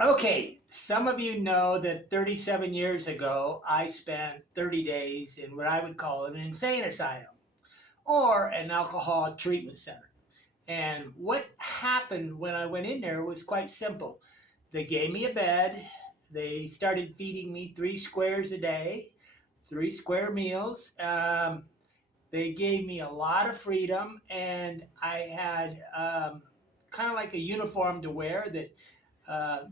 Okay, some of you know that 37 years ago, I spent 30 days in what I would call an insane asylum or an alcohol treatment center. And what happened when I went in there was quite simple. They gave me a bed, they started feeding me 3 squares a day, 3 square meals. They gave me a lot of freedom, and I had kind of like a uniform to wear that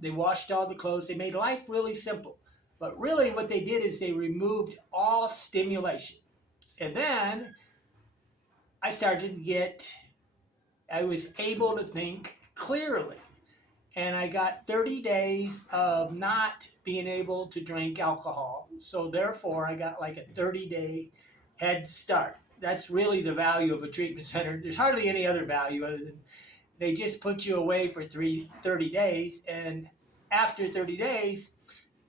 they washed all the clothes. They made life really simple. But really, what they did is they removed all stimulation. And then I started to I was able to think clearly. And I got 30 days of not being able to drink alcohol. So therefore, I got like a 30-day head start. That's really the value of a treatment center. There's hardly any other value other than they just put you away for 30 days, and after 30 days,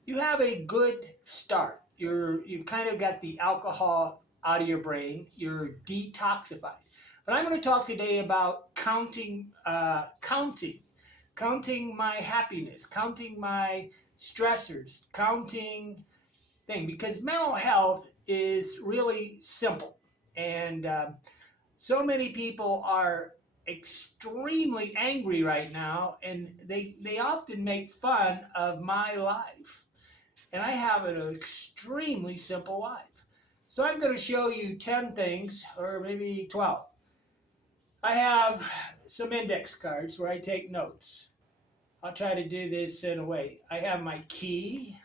you have a good start. You've kind of got the alcohol out of your brain. You're detoxified. But I'm going to talk today about counting my happiness, counting my stressors, counting things, because mental health is really simple, and so many people are extremely angry right now, and they often make fun of my life. And I have an extremely simple life. So I'm going to show you 10 things, or maybe 12. I have some index cards where I take notes. I'll try to do this in a way. I have my key.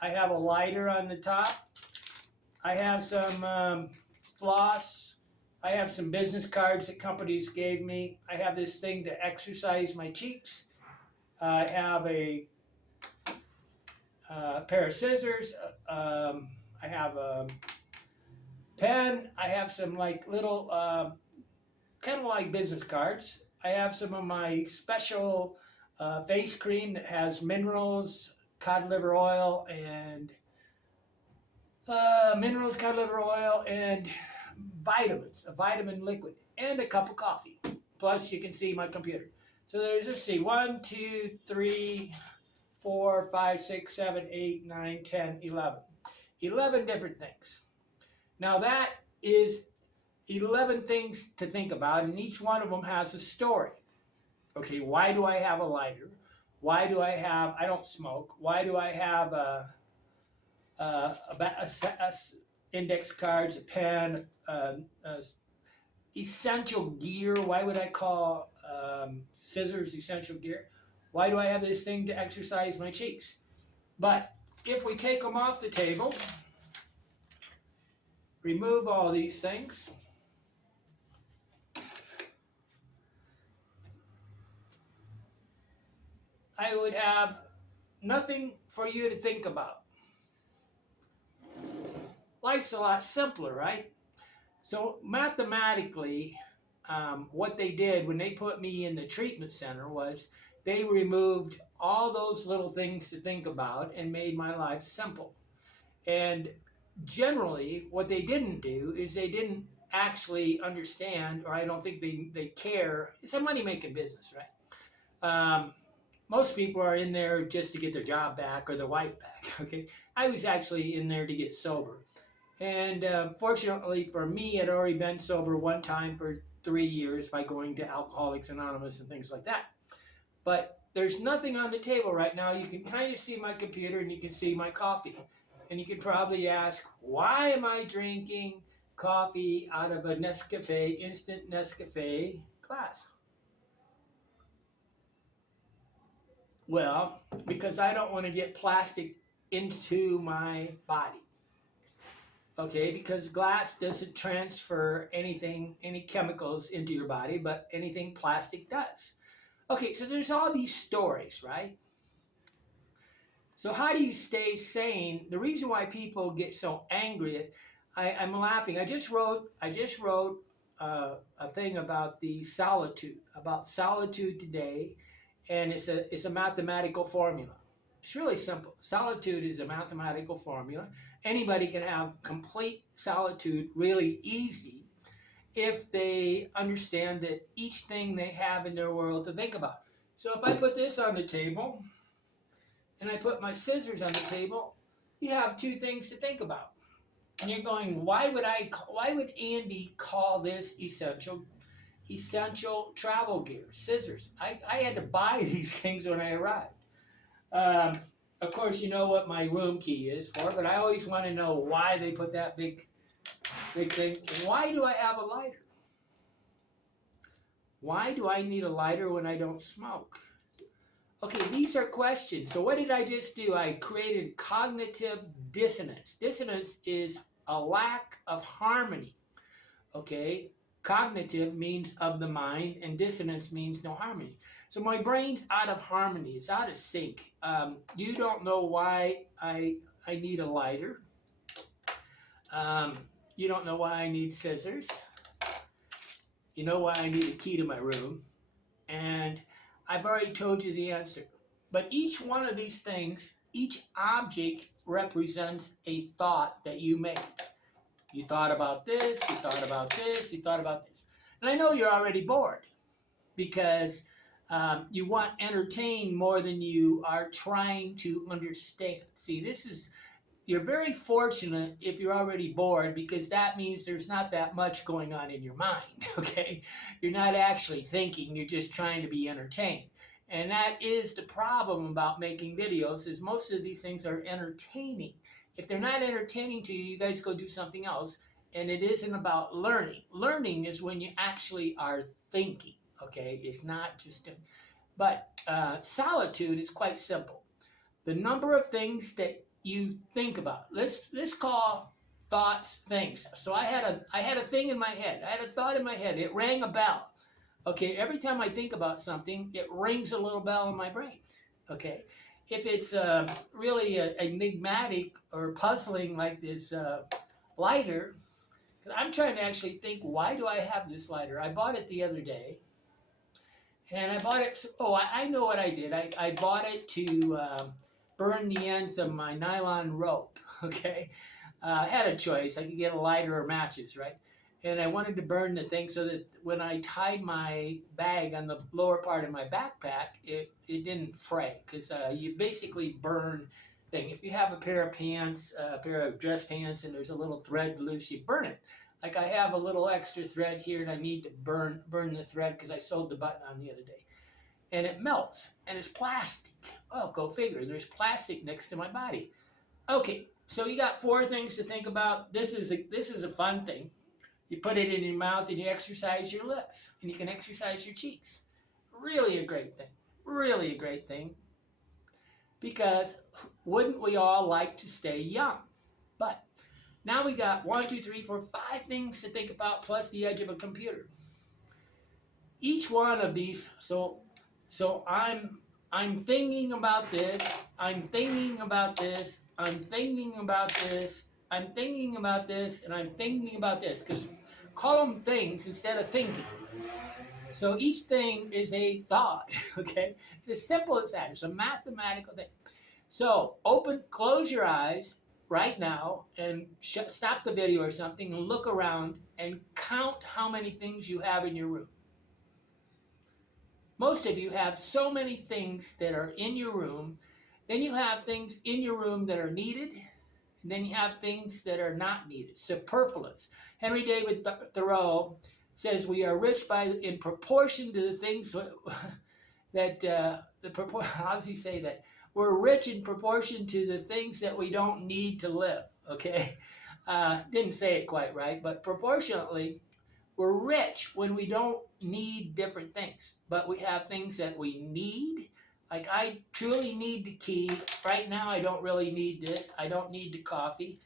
I have a lighter on the top. I have some floss. I have some business cards that companies gave me. I have this thing to exercise my cheeks. I have a pair of scissors. I have a pen. I have some like little, kind of like business cards. I have some of my special face cream that has minerals, cod liver oil, and vitamins, a vitamin liquid, and a cup of coffee. Plus, you can see my computer. So there's, let's see, 1, 2, 3, 4, 5, 6, 7, 8, 9, 10, 11. 11 different things. Now that is 11 things to think about, and each one of them has a story. Okay, why do I have a lighter? Why do I don't smoke. Why do I have a index cards, a pen, essential gear? Why would I call scissors essential gear? Why do I have this thing to exercise my cheeks? But if we take them off the table, remove all these things, I would have nothing for you to think about. Life's a lot simpler, right? So mathematically, what they did when they put me in the treatment center was they removed all those little things to think about and made my life simple. And generally, what they didn't do is they didn't actually understand, or I don't think they care. It's a money-making business, right? Most people are in there just to get their job back or their wife back, okay? I was actually in there to get sober. And fortunately for me, I'd already been sober one time for 3 years by going to Alcoholics Anonymous and things like that. But there's nothing on the table right now. You can kind of see my computer and you can see my coffee. And you can probably ask, why am I drinking coffee out of a Nescafe, instant Nescafe glass? Well, because I don't want to get plastic into my body. Okay, because glass doesn't transfer anything, any chemicals into your body, but anything plastic does. Okay, so there's all these stories, right? So how do you stay sane? The reason why people get so angry, I'm laughing. I just wrote a thing about solitude today, and it's a mathematical formula. It's really simple. Solitude is a mathematical formula. Anybody can have complete solitude really easy if they understand that each thing they have in their world to think about. So if I put this on the table, and I put my scissors on the table, you have two things to think about. And you're going, why would Andy call this essential travel gear? Scissors. I had to buy these things when I arrived. Of course, you know what my room key is for, but I always want to know why they put that big thing. Why do I have a lighter? Why do I need a lighter when I don't smoke? Okay, these are questions. So what did I just do? I created cognitive dissonance. Dissonance is a lack of harmony. Okay, cognitive means of the mind, and dissonance means no harmony. So my brain's out of harmony. It's out of sync. You don't know why I need a lighter. You don't know why I need scissors. You know why I need a key to my room. And I've already told you the answer. But each one of these things, each object represents a thought that you made. You thought about this, you thought about this, you thought about this. And I know you're already bored because you want entertained more than you are trying to understand. See, you're very fortunate if you're already bored, because that means there's not that much going on in your mind, okay? You're not actually thinking, you're just trying to be entertained. And that is the problem about making videos, is most of these things are entertaining. If they're not entertaining to you, you guys go do something else, and it isn't about learning. Learning is when you actually are thinking, okay? It's not just but solitude is quite simple. The number of things that you think about. Let's call thoughts things. So I had a thing in my head. I had a thought in my head. It rang a bell. Okay, every time I think about something, it rings a little bell in my brain. Okay, if it's really enigmatic or puzzling like this lighter, I'm trying to actually think, why do I have this lighter? I bought it the other day, and I bought it. Oh, I know what I did. I bought it to burn the ends of my nylon rope, okay? I had a choice. I could get a lighter or matches, right? And I wanted to burn the thing so that when I tied my bag on the lower part of my backpack, it didn't fray, because you basically burn thing. If you have a pair of pants, a pair of dress pants, and there's a little thread loose, you burn it. Like I have a little extra thread here, and I need to burn the thread because I sewed the button on the other day. And it melts, and it's plastic. Oh, go figure. There's plastic next to my body. Okay, so you got four things to think about. This is a fun thing. You put it in your mouth and you exercise your lips, and you can exercise your cheeks. Really a great thing. Really a great thing. Because wouldn't we all like to stay young? But now we got 1, 2, 3, 4, 5 things to think about, plus the edge of a computer. Each one of these, so I'm thinking about this, I'm thinking about this, I'm thinking about this, I'm thinking about this, and I'm thinking about this, because call them things instead of thinking. So each thing is a thought, okay? It's as simple as that. It's a mathematical thing. So close your eyes right now and stop the video or something and look around and count how many things you have in your room. Most of you have so many things that are in your room. Then you have things in your room that are needed. And then you have things that are not needed, superfluous. Henry David Thoreau says we are rich in proportion to the things that, how does he say that? We're rich in proportion to the things that we don't need to live, okay? Didn't say it quite right, but proportionately, we're rich when we don't need different things, but we have things that we need. Like I truly need the key. Right now I don't really need this. I don't need the coffee.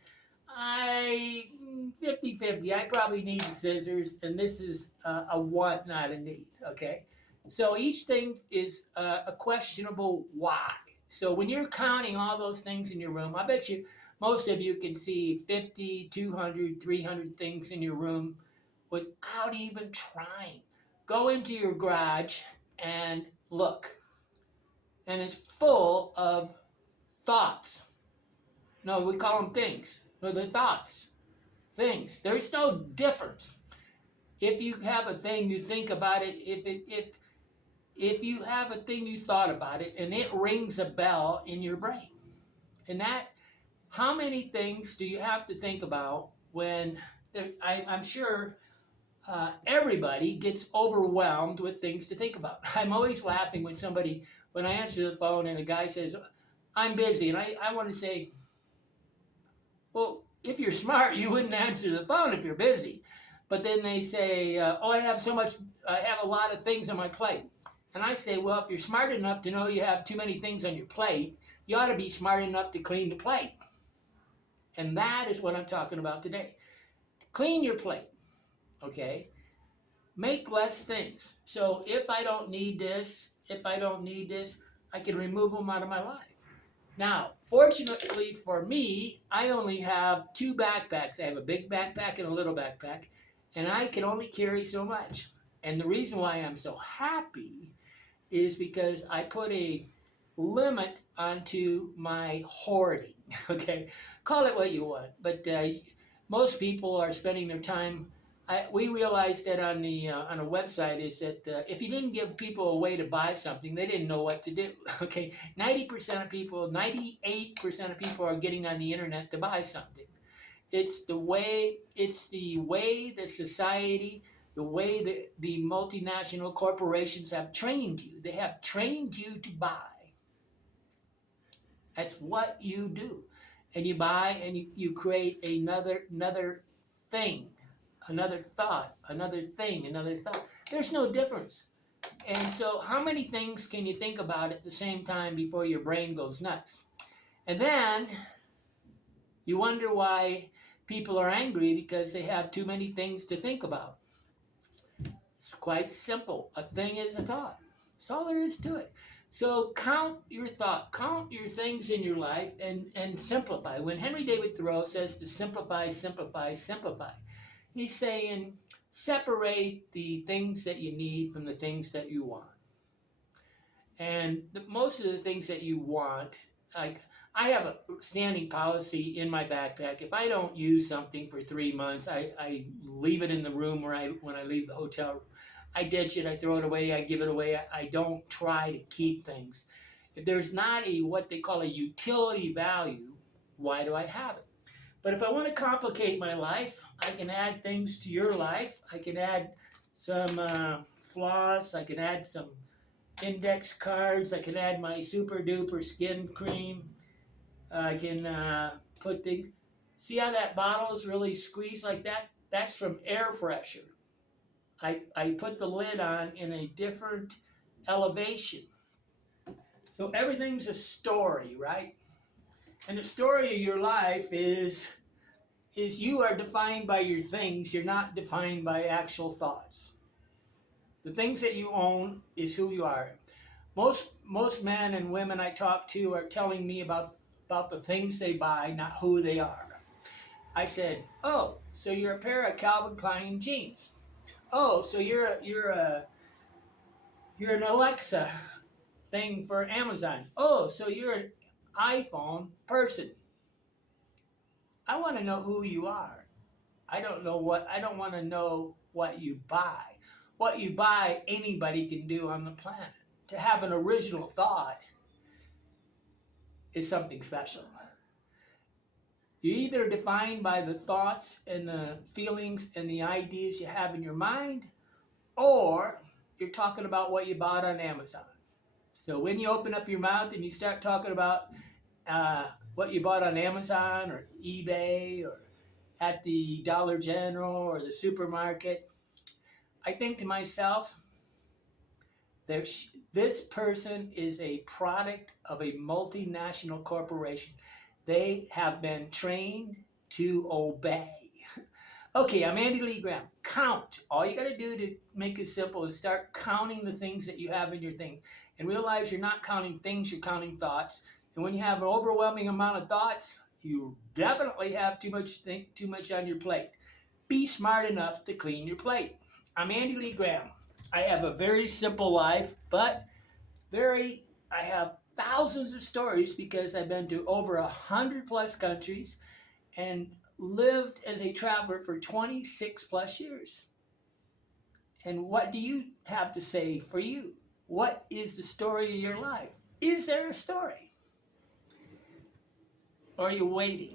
50-50. I probably need the scissors, and this is a want, not a need, okay? So each thing is a questionable why. So when you're counting all those things in your room, I bet you most of you can see 50, 200, 300 things in your room without even trying. Go into your garage and look. And it's full of thoughts. No, we call them things. No, they're thoughts. Things. There's no difference. If you have a thing, you think about it. if you have a thing you thought about it and it rings a bell in your brain. And that, how many things do you have to think about when I'm sure everybody gets overwhelmed with things to think about. I'm always laughing when I answer the phone and a guy says, I'm busy. And I want to say, well, if you're smart, you wouldn't answer the phone if you're busy. But then they say, I have a lot of things on my plate. And I say, well, if you're smart enough to know you have too many things on your plate, you ought to be smart enough to clean the plate. And that is what I'm talking about today. Clean your plate, okay? Make less things. So if I don't need this, I can remove them out of my life. Now, fortunately for me, I only have 2 backpacks. I have a big backpack and a little backpack, and I can only carry so much. And the reason why I'm so happy is because I put a limit onto my hoarding. Okay, call it what you want, but most people are spending their time. We realized that on a website is that if you didn't give people a way to buy something, they didn't know what to do. Okay, 98% of people are getting on the internet to buy something. It's the way the society, the way that the multinational corporations have trained you. They have trained you to buy. That's what you do. And you buy and you create another thing, another thought, another thing, another thought. There's no difference. And so how many things can you think about at the same time before your brain goes nuts? And then you wonder why people are angry because they have too many things to think about. It's quite simple. A thing is a thought. That's all there is to it. So count your things in your life and simplify. When Henry David Thoreau says to simplify, simplify, simplify, he's saying separate the things that you need from the things that you want. And most of the things that you want, like I have a standing policy in my backpack. If I don't use something for 3 months, I leave it in the room when I leave the hotel room. I ditch it, I throw it away, I give it away. I don't try to keep things. If there's not what they call a utility value, why do I have it? But if I want to complicate my life, I can add things to your life. I can add some floss, I can add some index cards, I can add my super duper skin cream. I can put things. See how that bottle is really squeezed like that? That's from air pressure. I put the lid on in a different elevation. So everything's a story, right? And the story of your life is you are defined by your things. You're not defined by actual thoughts. The things that you own is who you are. Most men and women I talk to are telling me about the things they buy, not who they are. I said, oh, so you're a pair of Calvin Klein jeans. Oh, so you're an Alexa thing for Amazon. Oh, so you're an iPhone person. I want to know who you are. I don't want to know what you buy. What you buy, anybody can do on the planet. To have an original thought is something special. You're either defined by the thoughts and the feelings and the ideas you have in your mind, or you're talking about what you bought on Amazon. So when you open up your mouth and you start talking about what you bought on Amazon or eBay or at the Dollar General or the supermarket, I think to myself, this person is a product of a multinational corporation. They have been trained to obey. Okay, I'm Andy Lee Graham. Count. All you got to do to make it simple is start counting the things that you have in your thing. And realize you're not counting things, you're counting thoughts. And when you have an overwhelming amount of thoughts, you definitely have too much on your plate. Be smart enough to clean your plate. I'm Andy Lee Graham. I have a very simple life, but I have thousands of stories because I've been to over 100 plus countries and lived as a traveler for 26 plus years. And what do you have to say for you? What is the story of your life? Is there a story? Or are you waiting?